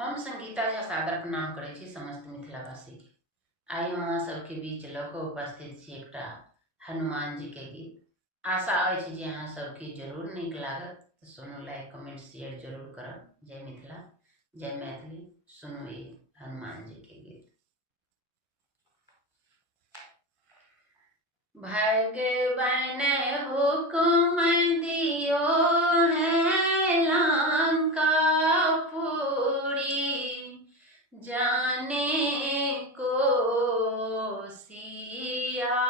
हम संगीता झा सादर प्रणाम करै छी समस्त मिथिलावासी के। आइ हम अहाँ सबके बीच लऽ कऽ उपस्थित छी एकटा हनुमान जी के गीत। आशा अछि जे अहाँ सबके जरूर नीक लागत। तऽ सुनू, लाइक कमेंट शेयर जरूर करब। जय मिथिला, जय मैथिली। सुनू ई हनुमान जी के गीत। भगवन हुकुम दियो है लंका पूरी, जाने को सिया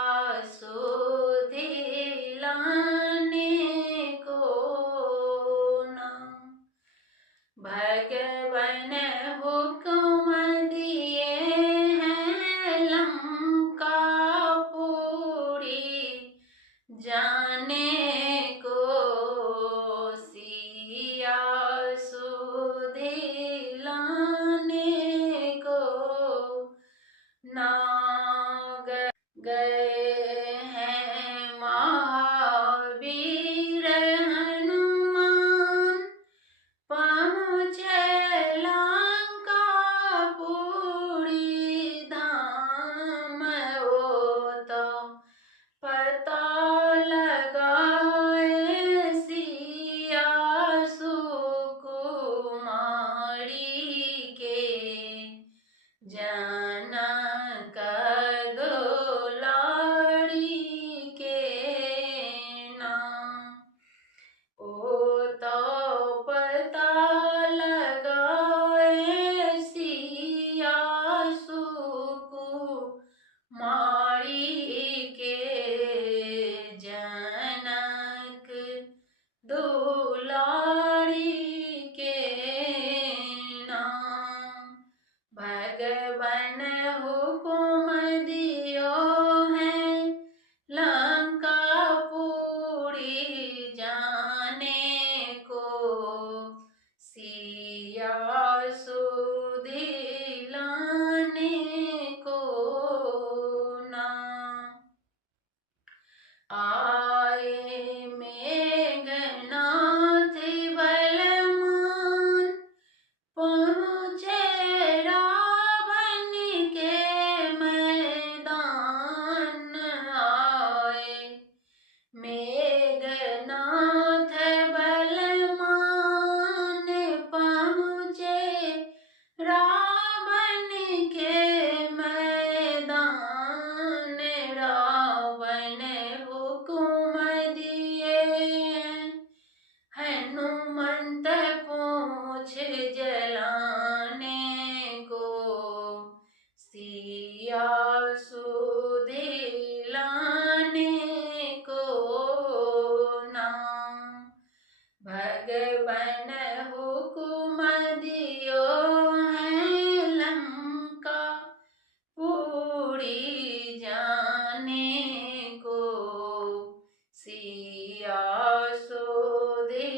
सुधि लाने को न। भगवन हुकुम दिए हैं लंका पूरी, जाने को सिया सुधि लाने को ना। गए हैं महावीर हनुमान, पहुँचे लंकापुरी धाम। वो तो पता लगाए सिया सुकुमारी के, जनक दुलारी के नाम। ओ तो पता लगाए सिया सुकुमारी के, जनक दुलारी के नाम। भगवन हुकुम दियो है लंका पूरी, जाने को सिया सुधि लाने को ना। आए मेघनाथ बलवान, पहुँचे रावण के मैदान। आए मेघनाथ बलवान, पहुँचे रावण के मैदान। रावण हुकुम दिए हनुमंत पूछ जलाने को, सिया सुधि लाने को नाम। भगवन हुकुम दियो है लंका पूरी, जाने को सिया सुधि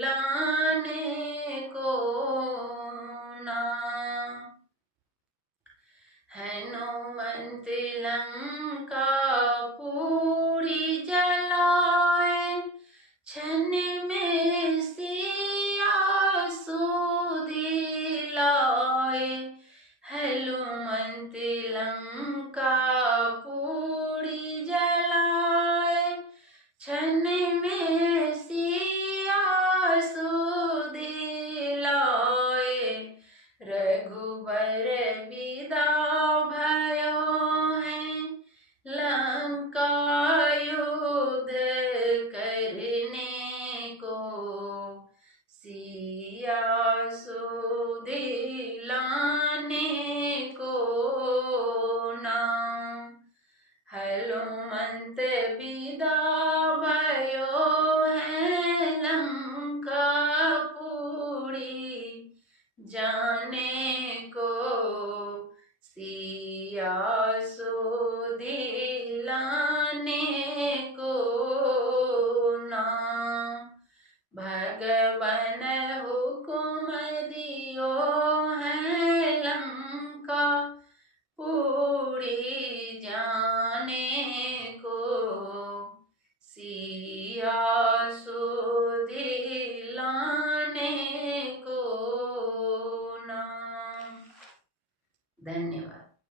लाने को ना। हनुमंत लंका पूरी जलाए, क्षण में सिया सो धन्यवाद।